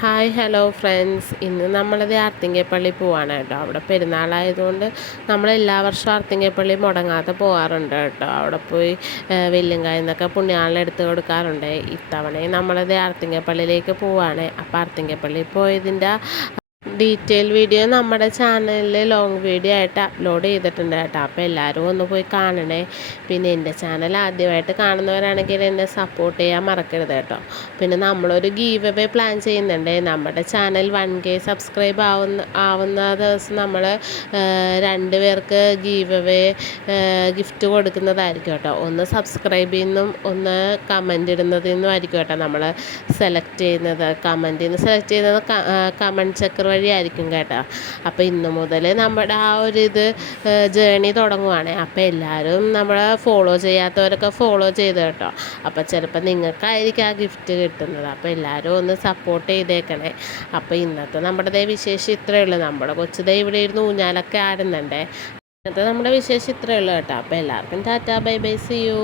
Hi hello friends, ഇന്ന് നമ്മളത് ആർത്തിങ്കപ്പള്ളി പോവാണ് കേട്ടോ. അവിടെ പെരുന്നാളായതുകൊണ്ട് നമ്മൾ എല്ലാ വർഷവും ആർത്തിങ്കപ്പള്ളി മുടങ്ങാതെ പോകാറുണ്ട് കേട്ടോ. അവിടെ പോയി വെല്ലുങ്കായിൽ നിന്നൊക്കെ പുണ്യാളെ എടുത്ത് കൊടുക്കാറുണ്ട്. ഇത്തവണയും നമ്മളത് ആർത്തിങ്കപ്പള്ളിയിലേക്ക് പോവാണ്. അപ്പോൾ ആർത്തിങ്കപ്പള്ളി പോയതിൻ്റെ ഡീറ്റെയിൽ വീഡിയോ നമ്മുടെ ചാനലിൽ ലോങ് വീഡിയോ ആയിട്ട് അപ്ലോഡ് ചെയ്തിട്ടുണ്ട് കേട്ടോ. അപ്പോൾ എല്ലാവരും ഒന്ന് പോയി കാണണേ. പിന്നെ എൻ്റെ ചാനൽ ആദ്യമായിട്ട് കാണുന്നവരാണെങ്കിൽ എന്നെ സപ്പോർട്ട് ചെയ്യാൻ മറക്കരുത് കേട്ടോ. പിന്നെ നമ്മളൊരു ഗീവ് അവേ പ്ലാൻ ചെയ്യുന്നുണ്ട്. നമ്മുടെ ചാനൽ 1K സബ്സ്ക്രൈബ് ആവുന്ന ദിവസം നമ്മൾ 2 പേർക്ക് ഗീവ് അവേ ഗിഫ്റ്റ് കൊടുക്കുന്നതായിരിക്കും കേട്ടോ. ഒന്ന് സബ്സ്ക്രൈബ് ചെയ്യുന്നതും ഒന്ന് കമൻ്റ് ഇടുന്നതിൽ നിന്നും ആയിരിക്കും കേട്ടോ നമ്മൾ സെലക്ട് ചെയ്യുന്നത്. കമൻറ്റിൽ നിന്ന് സെലക്ട് ചെയ്യുന്നത് കമൻറ്റ് ചെക്കർ വഴിയായിരിക്കും കേട്ടോ. അപ്പോൾ ഇന്ന് മുതൽ നമ്മുടെ ആ ഒരു ജേണി തുടങ്ങുവാണ്. അപ്പോൾ എല്ലാവരും നമ്മളെ ഫോളോ ചെയ്യാത്തവരൊക്കെ ഫോളോ ചെയ്ത് കേട്ടോ. അപ്പോൾ ചിലപ്പോൾ നിങ്ങൾക്കായിരിക്കും ആ ഗിഫ്റ്റ് കിട്ടുന്നത്. അപ്പോൾ എല്ലാവരും ഒന്ന് സപ്പോർട്ട് ചെയ്തേക്കണേ. അപ്പോൾ ഇന്നത്തെ നമ്മുടെ വിശേഷം ഇത്രയേ ഉള്ളൂ. നമ്മുടെ കൊച്ചു ഇവിടെ ഇരുന്ന് ഊഞ്ഞാലൊക്കെ ആടുന്നുണ്ടേ. ഇന്നത്തെ നമ്മുടെ വിശേഷം ഇത്രയേ ഉള്ളൂ കേട്ടോ. അപ്പോൾ എല്ലാവർക്കും tata, bye bye, see U.